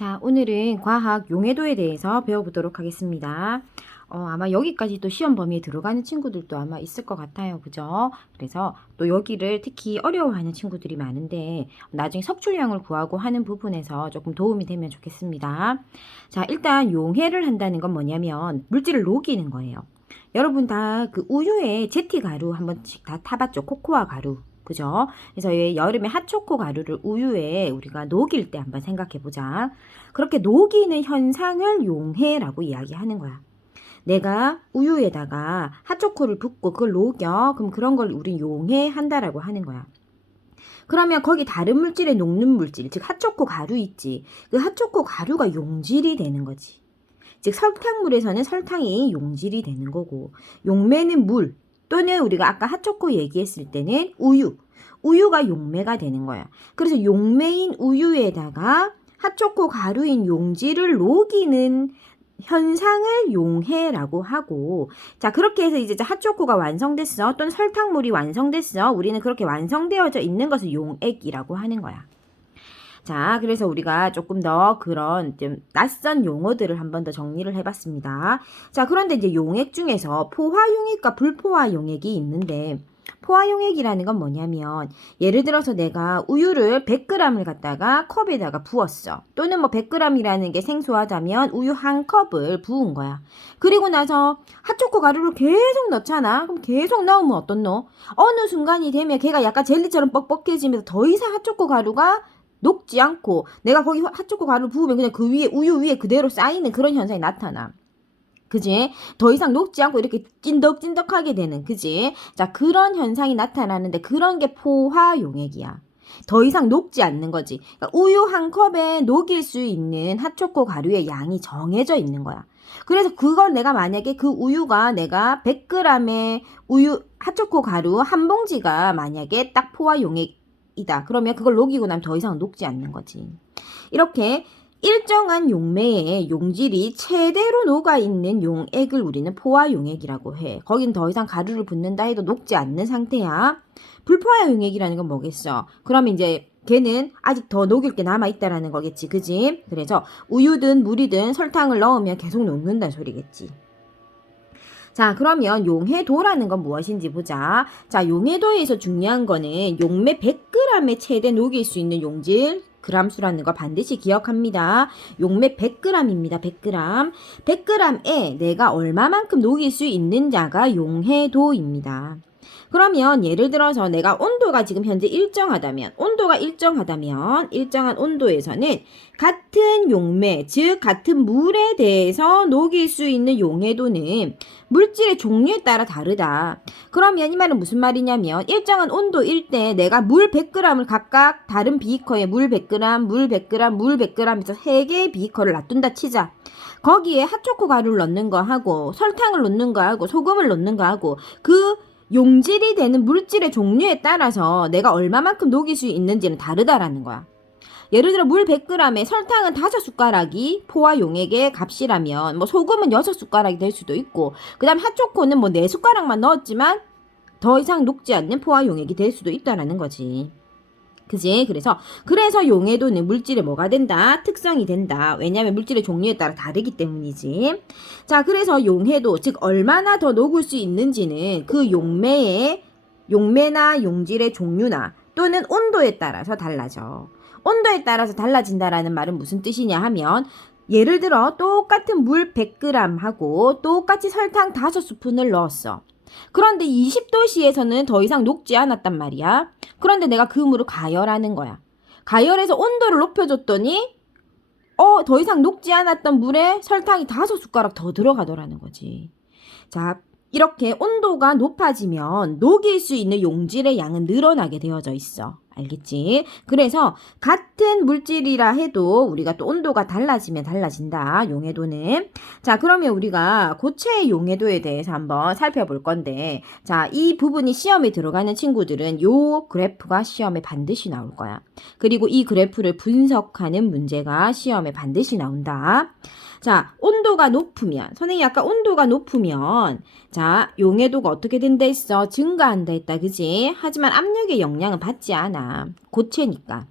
자, 오늘은 과학 용해도에 대해서 배워보도록 하겠습니다. 아마 여기까지 또 시험 범위에 들어가는 친구들도 아마 있을 것 같아요. 그죠? 그래서 또 여기를 특히 어려워하는 친구들이 많은데 나중에 석출량을 구하고 하는 부분에서 조금 도움이 되면 좋겠습니다. 자, 일단 용해를 한다는 건 뭐냐면 물질을 녹이는 거예요. 여러분 다 그 우유에 제티 가루 한 번씩 다 타봤죠? 코코아 가루. 그죠? 그래서 왜 여름에 핫초코 가루를 우유에 우리가 녹일 때 한번 생각해 보자. 그렇게 녹이는 현상을 용해라고 이야기하는 거야. 내가 우유에다가 핫초코를 붓고 그걸 녹여. 그럼 그런 걸 우린 용해한다라고 하는 거야. 그러면 거기 다른 물질에 녹는 물질, 즉 핫초코 가루 있지. 그 핫초코 가루가 용질이 되는 거지. 즉 설탕물에서는 설탕이 용질이 되는 거고, 용매는 물 또는 우리가 아까 핫초코 얘기했을 때는 우유가 용매가 되는 거야. 그래서 용매인 우유에다가 핫초코 가루인 용질을 녹이는 현상을 용해라고 하고, 자, 그렇게 해서 이제 핫초코가 완성됐어 또는 설탕물이 완성됐어. 우리는 그렇게 완성되어져 있는 것을 용액이라고 하는 거야. 자, 그래서 우리가 조금 더 그런 좀 낯선 용어들을 한 번 더 정리를 해봤습니다. 자, 그런데 이제 용액 중에서 포화용액과 불포화용액이 있는데, 포화용액이라는 건 뭐냐면, 예를 들어서 내가 우유를 100g을 갖다가 컵에다가 부었어. 또는 뭐 100g이라는 게 생소하다면 우유 한 컵을 부은 거야. 그리고 나서 핫초코 가루를 계속 넣잖아. 그럼 계속 넣으면 어떻노? 어느 순간이 되면 걔가 약간 젤리처럼 뻑뻑해지면서 더 이상 핫초코 가루가 녹지 않고 내가 거기 핫초코 가루를 부으면 그냥 그 위에 우유 위에 그대로 쌓이는 그런 현상이 나타나. 그지? 더 이상 녹지 않고 이렇게 찐덕찐덕하게 되는, 그지? 자, 그런 현상이 나타나는데 그런 게 포화용액이야. 더 이상 녹지 않는 거지. 그러니까 우유 한 컵에 녹일 수 있는 핫초코 가루의 양이 정해져 있는 거야. 그래서 그걸 내가 만약에 그 우유가 내가 100g의 우유 핫초코 가루 한 봉지가 만약에 딱 포화용액이다. 그러면 그걸 녹이고 나면 더 이상 녹지 않는 거지. 이렇게 일정한 용매에 용질이 최대로 녹아있는 용액을 우리는 포화용액이라고 해. 거긴 더 이상 가루를 붓는다 해도 녹지 않는 상태야. 불포화용액이라는 건 뭐겠어? 그러면 이제 걔는 아직 더 녹일 게 남아있다라는 거겠지. 그지? 그래서 우유든 물이든 설탕을 넣으면 계속 녹는다는 소리겠지. 자, 그러면 용해도라는 건 무엇인지 보자. 자, 용해도에서 중요한 거는 용매 100g의 최대 녹일 수 있는 용질 그람수라는 거 반드시 기억합니다. 용매 100g입니다. 100g. 100g에 내가 얼마만큼 녹일 수 있는자가 용해도입니다. 그러면 예를 들어서 내가 온도가 지금 현재 일정하다면 일정한 온도에서는 같은 용매, 즉 같은 물에 대해서 녹일 수 있는 용해도는 물질의 종류에 따라 다르다. 그러면 이 말은 무슨 말이냐면 일정한 온도일 때 내가 물 100g을 각각 다른 비커에 물 100g, 물 100g, 물 100g 해서 3개의 비커를 놔둔다 치자. 거기에 핫초코 가루를 넣는 거 하고 설탕을 넣는 거 하고 소금을 넣는 거 하고 그 용질이 되는 물질의 종류에 따라서 내가 얼마만큼 녹일 수 있는지는 다르다라는 거야. 예를 들어 물 100g에 설탕은 5숟가락이 포화용액의 값이라면 뭐 소금은 6숟가락이 될 수도 있고 그 다음 핫초코는 뭐 4숟가락만 넣었지만 더 이상 녹지 않는 포화용액이 될 수도 있다라는 거지. 그지? 그래서 용해도는 물질의 뭐가 된다? 특성이 된다. 왜냐하면 물질의 종류에 따라 다르기 때문이지. 자, 그래서 용해도, 즉 얼마나 더 녹을 수 있는지는 그 용매나 용질의 종류나 또는 온도에 따라서 달라져. 온도에 따라서 달라진다라는 말은 무슨 뜻이냐 하면 예를 들어 똑같은 물 100g하고 똑같이 설탕 5스푼을 넣었어. 그런데 20도씨에서는 더 이상 녹지 않았단 말이야. 그런데 내가 그 물을 가열하는 거야. 가열해서 온도를 높여줬더니 더 이상 녹지 않았던 물에 설탕이 5숟가락 더 들어가더라는 거지. 자, 이렇게 온도가 높아지면 녹일 수 있는 용질의 양은 늘어나게 되어져 있어. 알겠지? 그래서 같은 물질이라 해도 우리가 또 온도가 달라지면 달라진다. 용해도는. 자, 그러면 우리가 고체의 용해도에 대해서 한번 살펴볼 건데, 자, 이 부분이 시험에 들어가는 친구들은 요 그래프가 시험에 반드시 나올 거야. 그리고 이 그래프를 분석하는 문제가 시험에 반드시 나온다. 자, 온도가 높으면, 선생님이 아까 온도가 높으면, 자, 용해도가 어떻게 된다 했어? 증가한다 했다, 그지? 하지만 압력의 영향은 받지 않아. 고체니까.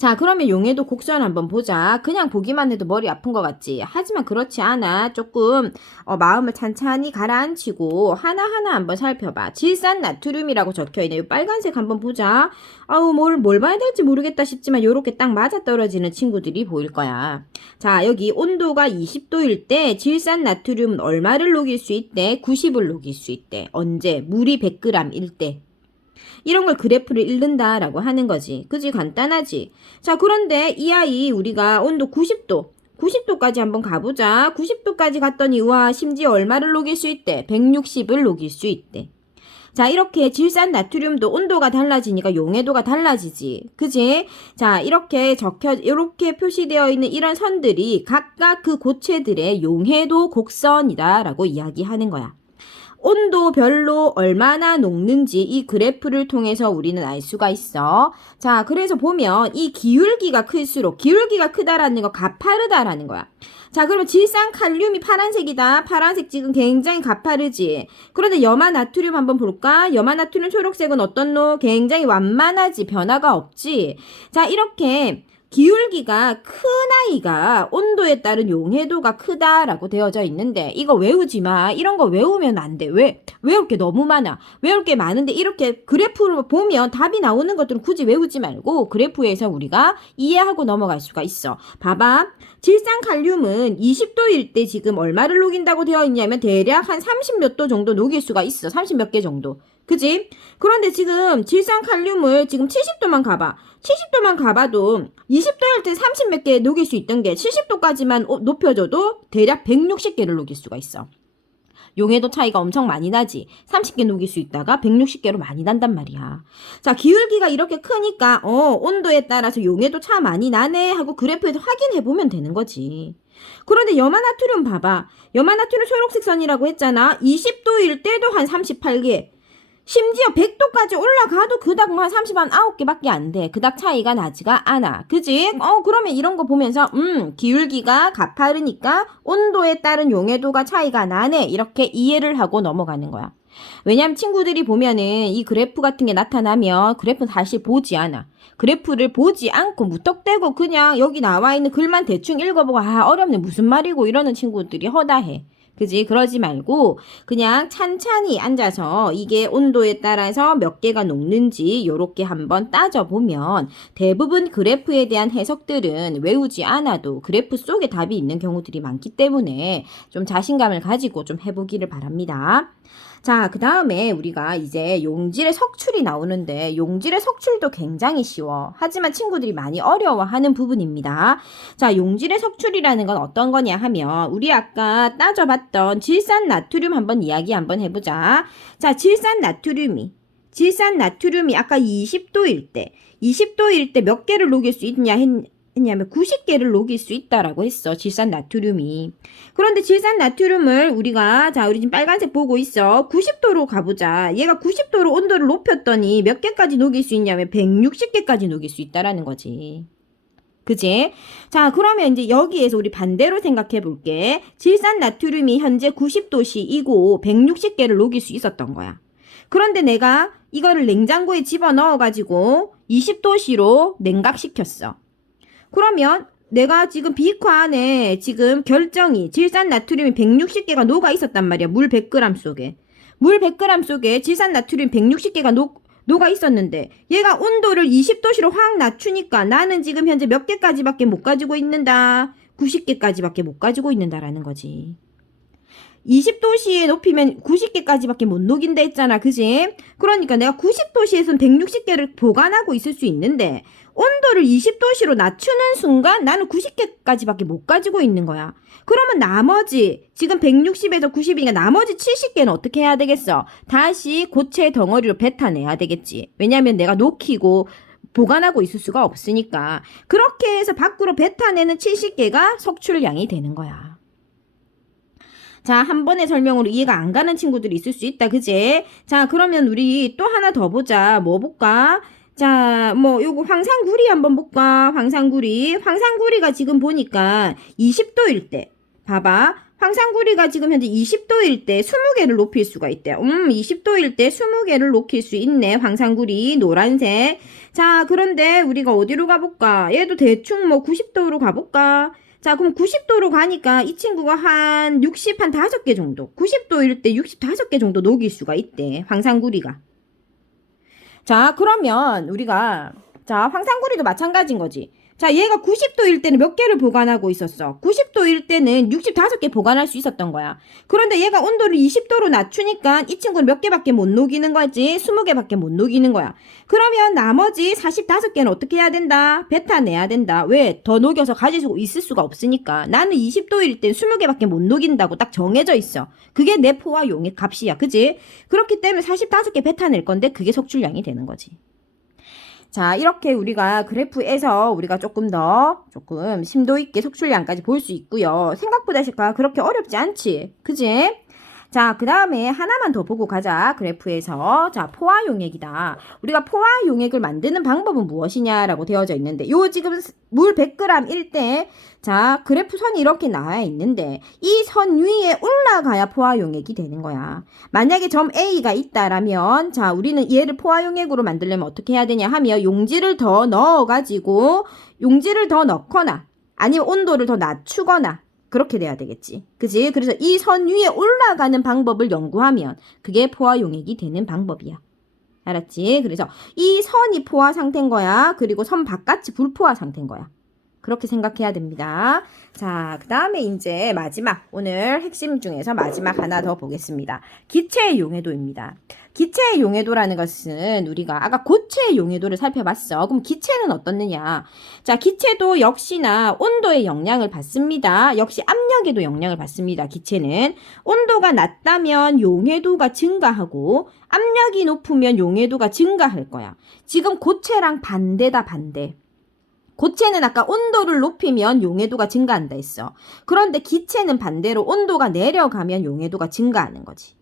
자, 그러면 용해도 곡선 한번 보자. 그냥 보기만 해도 머리 아픈 것 같지? 하지만 그렇지 않아. 조금 마음을 찬찬히 가라앉히고 하나하나 한번 살펴봐. 질산나트륨이라고 적혀있네. 이 빨간색 한번 보자. 아우, 뭘 봐야 될지 모르겠다 싶지만 요렇게 딱 맞아떨어지는 친구들이 보일 거야. 자, 여기 온도가 20도일 때 질산나트륨은 얼마를 녹일 수 있대? 90을 녹일 수 있대. 언제? 물이 100g일 때. 이런 걸 그래프를 읽는다라고 하는 거지. 그지? 간단하지? 자, 그런데 이 아이 우리가 온도 90도까지 한번 가보자. 90도까지 갔더니 와, 심지어 얼마를 녹일 수 있대? 160을 녹일 수 있대. 자, 이렇게 질산나트륨도 온도가 달라지니까 용해도가 달라지지. 그지? 자, 이렇게 이렇게 표시되어 있는 이런 선들이 각각 그 고체들의 용해도 곡선이다라고 이야기하는 거야. 온도별로 얼마나 녹는지 이 그래프를 통해서 우리는 알 수가 있어. 자, 그래서 보면 이 기울기가 클수록 기울기가 크다라는 거 가파르다라는 거야. 자, 그러면 질산칼륨이 파란색이다. 파란색 지금 굉장히 가파르지. 그런데 염화나트륨 한번 볼까? 염화나트륨 초록색은 어떻노? 굉장히 완만하지. 변화가 없지. 자, 이렇게 기울기가 큰 아이가 온도에 따른 용해도가 크다라고 되어져 있는데 이거 외우지 마. 이런 거 외우면 안 돼. 왜? 외울 게 너무 많아. 외울 게 많은데 이렇게 그래프로 보면 답이 나오는 것들은 굳이 외우지 말고 그래프에서 우리가 이해하고 넘어갈 수가 있어. 봐봐. 질산칼륨은 20도일 때 지금 얼마를 녹인다고 되어 있냐면 대략 한 30 몇 도 정도 녹일 수가 있어. 30 몇 개 정도. 그지? 그런데 지금 질산칼륨을 지금 70도만 가봐. 70도만 가봐도 20도일 때 30 몇 개 녹일 수 있던 게 70도까지만 높여줘도 대략 160개를 녹일 수가 있어. 용해도 차이가 엄청 많이 나지. 30개 녹일 수 있다가 160개로 많이 난단 말이야. 자, 기울기가 이렇게 크니까 온도에 따라서 용해도 차 많이 나네 하고 그래프에서 확인해보면 되는 거지. 그런데 염화나트륨 봐봐. 염화나트륨 초록색 선이라고 했잖아. 20도일 때도 한 38개. 심지어 100도까지 올라가도 그닥 한 39개밖에 안 돼. 그닥 차이가 나지가 않아. 그지? 그러면 이런 거 보면서 기울기가 가파르니까 온도에 따른 용해도가 차이가 나네. 이렇게 이해를 하고 넘어가는 거야. 왜냐면 친구들이 보면은 이 그래프 같은 게 나타나면 그래프는 사실 보지 않아. 그래프를 보지 않고 무턱대고 그냥 여기 나와 있는 글만 대충 읽어보고 어렵네 무슨 말이고 이러는 친구들이 허다해. 그지? 그러지 말고 그냥 찬찬히 앉아서 이게 온도에 따라서 몇 개가 녹는지 요렇게 한번 따져보면 대부분 그래프에 대한 해석들은 외우지 않아도 그래프 속에 답이 있는 경우들이 많기 때문에 좀 자신감을 가지고 좀 해보기를 바랍니다. 자, 그 다음에 우리가 이제 용질의 석출이 나오는데 용질의 석출도 굉장히 쉬워. 하지만 친구들이 많이 어려워하는 부분입니다. 자, 용질의 석출이라는 건 어떤 거냐 하면 우리 아까 따져봤던 질산나트륨 한번 이야기 한번 해보자. 자, 질산나트륨이 아까 20도일 때 몇 개를 녹일 수 있냐 했냐면 90개를 녹일 수 있다라고 했어. 질산나트륨이. 그런데 질산나트륨을 우리가 우리 지금 빨간색 보고 있어. 90도로 가보자. 얘가 90도로 온도를 높였더니 몇 개까지 녹일 수 있냐면 160개까지 녹일 수 있다라는 거지. 그지? 자, 그러면 이제 여기에서 우리 반대로 생각해 볼게. 질산나트륨이 현재 90도씨이고 160개를 녹일 수 있었던 거야. 그런데 내가 이거를 냉장고에 집어넣어가지고 20도씨로 냉각시켰어. 그러면 내가 지금 비커 안에 지금 결정이 질산나트륨이 160개가 녹아 있었단 말이야. 물 100g 속에. 물 100g 속에 질산나트륨 160개가 녹아 있었는데 얘가 온도를 20도씨로 확 낮추니까 나는 지금 현재 몇 개까지밖에 못 가지고 있는다. 90개까지밖에 못 가지고 있는다라는 거지. 20도씨에 높이면 90개까지밖에 못 녹인다 했잖아. 그지? 그러니까 내가 90도씨에선 160개를 보관하고 있을 수 있는데 온도를 20도씨로 낮추는 순간 나는 90개까지밖에 못 가지고 있는 거야. 그러면 나머지 지금 160에서 90이니까 나머지 70개는 어떻게 해야 되겠어? 다시 고체 덩어리로 뱉어내야 되겠지. 왜냐면 내가 녹이고 보관하고 있을 수가 없으니까. 그렇게 해서 밖으로 뱉어내는 70개가 석출량이 되는 거야. 자, 한 번의 설명으로 이해가 안 가는 친구들이 있을 수 있다. 그제? 자, 그러면 우리 또 하나 더 보자. 뭐 볼까? 자, 요거 황산구리 한번 볼까? 황산구리가 지금 보니까 20도일 때. 봐봐. 황산구리가 지금 현재 20도일 때 20개를 높일 수가 있대요. 20도일 때 20개를 높일 수 있네. 황산구리 노란색. 자, 그런데 우리가 어디로 가볼까? 얘도 대충 뭐 90도로 가볼까? 자, 그럼 90도로 가니까 이 친구가 한 60, 한 5개 정도. 90도일 때 65개 정도 녹일 수가 있대. 황산구리가. 자, 그러면 우리가, 자, 황산구리도 마찬가지인 거지. 자, 얘가 90도일 때는 몇 개를 보관하고 있었어? 90도일 때는 65개 보관할 수 있었던 거야. 그런데 얘가 온도를 20도로 낮추니까 이 친구는 몇 개밖에 못 녹이는 거지? 20개밖에 못 녹이는 거야. 그러면 나머지 45개는 어떻게 해야 된다? 뱉어내야 된다. 왜? 더 녹여서 가지고 있을 수가 없으니까. 나는 20도일 땐 20개밖에 못 녹인다고 딱 정해져 있어. 그게 내 포화 용액 값이야. 그지? 그렇기 때문에 45개 뱉어낼 건데 그게 속출량이 되는 거지. 자, 이렇게 우리가 그래프에서 우리가 조금 심도 있게 속출량까지 볼 수 있고요. 생각보다 그렇게 어렵지 않지? 그지? 자, 그 다음에 하나만 더 보고 가자. 그래프에서. 자, 포화 용액이다. 우리가 포화 용액을 만드는 방법은 무엇이냐라고 되어져 있는데, 요 지금 물 100g일 때, 자, 그래프 선이 이렇게 나와 있는데, 이 선 위에 올라가야 포화 용액이 되는 거야. 만약에 점 A가 있다라면, 자, 우리는 얘를 포화 용액으로 만들려면 어떻게 해야 되냐 하면, 용지를 더 넣어가지고, 용지를 더 넣거나, 아니면 온도를 더 낮추거나, 그렇게 돼야 되겠지. 그지? 그래서 이 선 위에 올라가는 방법을 연구하면 그게 포화 용액이 되는 방법이야. 알았지? 그래서 이 선이 포화 상태인 거야. 그리고 선 바깥이 불포화 상태인 거야. 그렇게 생각해야 됩니다. 자, 그 다음에 이제 마지막, 오늘 핵심 중에서 마지막 하나 더 보겠습니다. 기체의 용해도입니다. 기체의 용해도라는 것은 우리가 아까 고체의 용해도를 살펴봤어. 그럼 기체는 어떻느냐? 자, 기체도 역시나 온도의 영향을 받습니다. 역시 압력에도 영향을 받습니다. 기체는 온도가 낮다면 용해도가 증가하고 압력이 높으면 용해도가 증가할 거야. 지금 고체랑 반대다, 반대. 고체는 아까 온도를 높이면 용해도가 증가한다 했어. 그런데 기체는 반대로 온도가 내려가면 용해도가 증가하는 거지.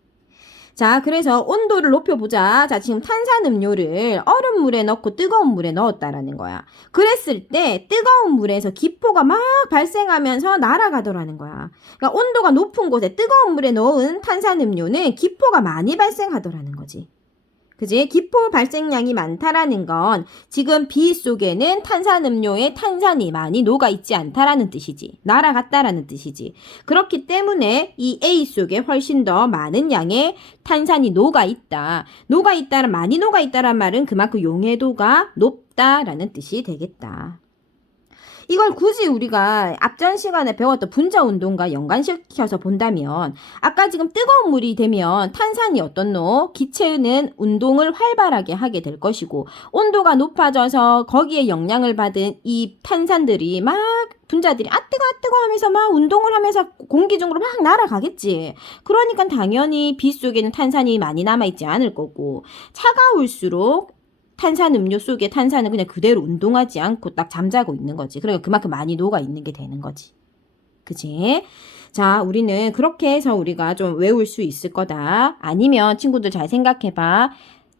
자, 그래서 온도를 높여보자. 자, 지금 탄산음료를 얼음물에 넣고 뜨거운 물에 넣었다라는 거야. 그랬을 때 뜨거운 물에서 기포가 막 발생하면서 날아가더라는 거야. 그러니까 온도가 높은 곳에 뜨거운 물에 넣은 탄산음료는 기포가 많이 발생하더라는 거지. 그지? 기포 발생량이 많다라는 건 지금 B 속에는 탄산음료에 탄산이 많이 녹아있지 않다라는 뜻이지. 날아갔다라는 뜻이지. 그렇기 때문에 이 A 속에 훨씬 더 많은 양의 탄산이 녹아있다. 많이 녹아있다란 말은 그만큼 용해도가 높다라는 뜻이 되겠다. 이걸 굳이 우리가 앞전 시간에 배웠던 분자운동과 연관시켜서 본다면 아까 지금 뜨거운 물이 되면 탄산이 어떻노? 기체는 운동을 활발하게 하게 될 것이고 온도가 높아져서 거기에 영향을 받은 이 탄산들이 막 분자들이 아 뜨거 하면서 막 운동을 하면서 공기 중으로 막 날아가겠지. 그러니까 당연히 비 속에는 탄산이 많이 남아있지 않을 거고 차가울수록 탄산음료 속에 탄산은 그냥 그대로 운동하지 않고 딱 잠자고 있는 거지. 그러니까 그만큼 많이 녹아 있는 게 되는 거지. 그치? 자, 우리는 그렇게 해서 우리가 좀 외울 수 있을 거다. 아니면 친구들 잘 생각해봐.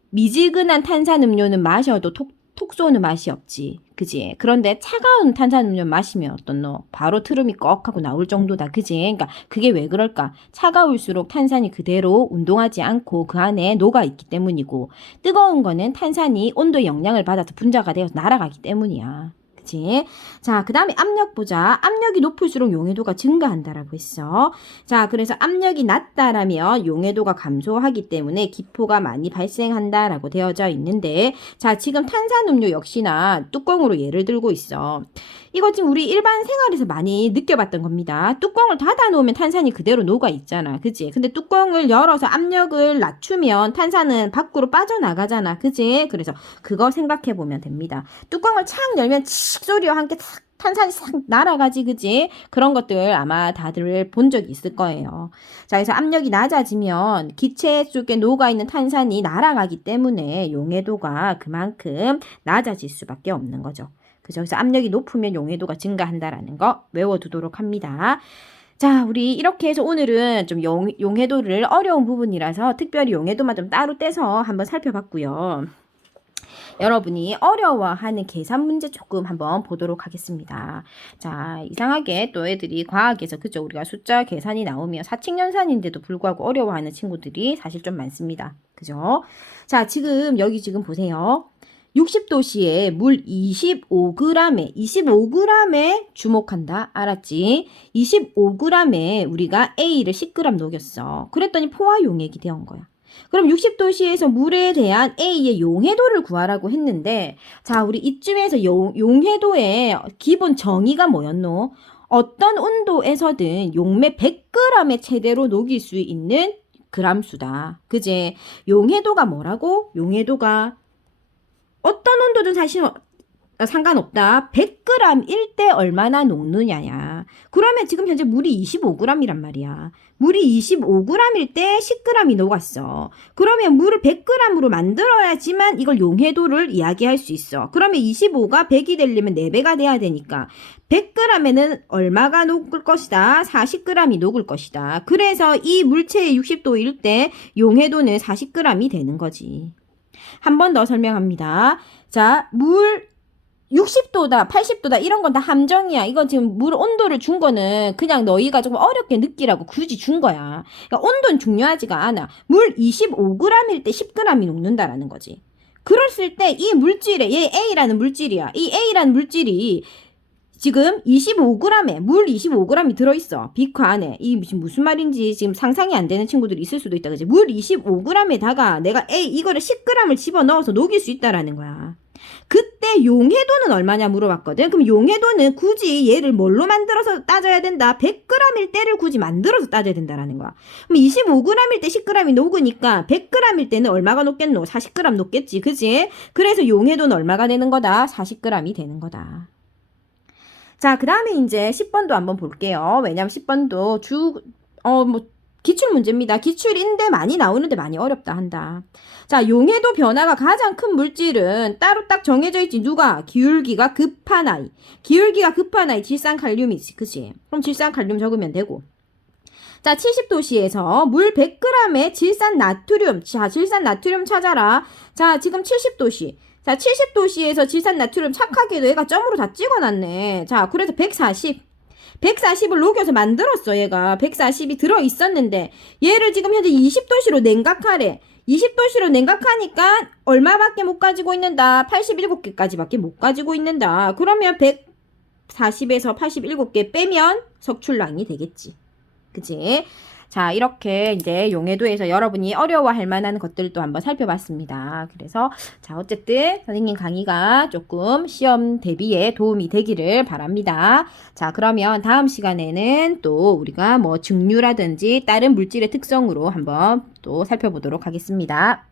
미지근한 탄산음료는 마셔도 톡 쏘는 맛이 없지. 그지? 그런데 차가운 탄산음료 마시면 어떻노? 바로 트름이 꺽 하고 나올 정도다. 그지? 그러니까 그게 왜 그럴까? 차가울수록 탄산이 그대로 운동하지 않고 그 안에 녹아있기 때문이고 뜨거운 거는 탄산이 온도의 영향을 받아서 분자가 되어서 날아가기 때문이야. 그치? 자, 그 다음에 압력 보자. 압력이 높을수록 용해도가 증가한다라고 했어. 자, 그래서 압력이 낮다라면 용해도가 감소하기 때문에 기포가 많이 발생한다라고 되어져 있는데, 자, 지금 탄산음료 역시나 뚜껑으로 예를 들고 있어. 이거 지금 우리 일반 생활에서 많이 느껴봤던 겁니다. 뚜껑을 닫아놓으면 탄산이 그대로 녹아있잖아. 그치? 근데 뚜껑을 열어서 압력을 낮추면 탄산은 밖으로 빠져나가잖아. 그치? 그래서 그거 생각해보면 됩니다. 뚜껑을 착 열면 칙 소리와 함께 탁 탄산이 싹 날아가지. 그치? 그런 것들 아마 다들 본 적이 있을 거예요. 자, 그래서 압력이 낮아지면 기체 속에 녹아있는 탄산이 날아가기 때문에 용해도가 그만큼 낮아질 수밖에 없는 거죠. 그래서 압력이 높으면 용해도가 증가한다라는 거 외워두도록 합니다. 자, 우리 이렇게 해서 오늘은 좀 용해도를 어려운 부분이라서 특별히 용해도만 좀 따로 떼서 한번 살펴봤고요. 여러분이 어려워하는 계산 문제 조금 한번 보도록 하겠습니다. 자, 이상하게 또 애들이 과학에서 그죠? 우리가 숫자 계산이 나오면 사칙연산인데도 불구하고 어려워하는 친구들이 사실 좀 많습니다. 그죠? 자, 지금 여기 지금 보세요. 60도씨에 물 25g에 주목한다. 알았지? 25g에 우리가 A를 10g 녹였어. 그랬더니 포화 용액이 되온 거야. 그럼 60도씨에서 물에 대한 A의 용해도를 구하라고 했는데, 자, 우리 이쯤에서 용해도의 기본 정의가 뭐였노? 어떤 온도에서든 용매 100g에 최대로 녹일 수 있는 그람수다. 그제? 용해도가 뭐라고? 용해도가 어떤 온도든 사실 상관없다. 100g일 때 얼마나 녹느냐야. 그러면 지금 현재 물이 25g이란 말이야. 물이 25g일 때 10g이 녹았어. 그러면 물을 100g으로 만들어야지만 이걸 용해도를 이야기할 수 있어. 그러면 25가 100이 되려면 4배가 돼야 되니까 100g에는 얼마가 녹을 것이다? 40g이 녹을 것이다. 그래서 이 물체의 60도일 때 용해도는 40g이 되는 거지. 한 번 더 설명합니다. 자, 물 60도다, 80도다 이런 건 다 함정이야. 이건 지금 물 온도를 준 거는 그냥 너희가 조금 어렵게 느끼라고 굳이 준 거야. 그러니까 온도는 중요하지가 않아. 물 25g일 때 10g이 녹는다라는 거지. 그랬을 때 이 물질에 얘 A라는 물질이야. 이 A라는 물질이 지금 25g에 물 25g이 들어있어. 비커 안에. 이 지금 무슨 말인지 지금 상상이 안 되는 친구들이 있을 수도 있다. 그치? 물 25g에다가 내가 이거를 10g을 집어넣어서 녹일 수 있다라는 거야. 그때 용해도는 얼마냐 물어봤거든. 그럼 용해도는 굳이 얘를 뭘로 만들어서 따져야 된다? 100g일 때를 굳이 만들어서 따져야 된다라는 거야. 그럼 25g일 때 10g이 녹으니까 100g일 때는 얼마가 녹겠노? 40g 녹겠지. 그치? 그래서 용해도는 얼마가 되는 거다? 40g이 되는 거다. 자, 그 다음에 이제 10번도 한번 볼게요. 왜냐면 10번도 기출 문제입니다. 기출인데 많이 나오는데 많이 어렵다 한다. 자, 용해도 변화가 가장 큰 물질은 따로 딱 정해져 있지. 누가? 기울기가 급한 아이. 기울기가 급한 아이 질산칼륨이지. 그치? 그럼 질산칼륨 적으면 되고. 자, 70도씨에서 물 100g에 질산나트륨. 자, 질산나트륨 찾아라. 자, 지금 70도씨. 자, 70도씨에서 질산나트륨 착하게도 얘가 점으로 다 찍어놨네. 자, 그래서 140을 녹여서 만들었어. 얘가 140이 들어있었는데 얘를 지금 현재 20도씨로 냉각하래. 20도씨로 냉각하니까 얼마밖에 못 가지고 있는다? 87개까지밖에 못 가지고 있는다. 그러면 140에서 87개 빼면 석출량이 되겠지. 그치? 자, 이렇게 이제 용해도에서 여러분이 어려워할 만한 것들도 한번 살펴봤습니다. 그래서 자, 어쨌든 선생님 강의가 조금 시험 대비에 도움이 되기를 바랍니다. 자, 그러면 다음 시간에는 또 우리가 뭐 증류라든지 다른 물질의 특성으로 한번 또 살펴보도록 하겠습니다.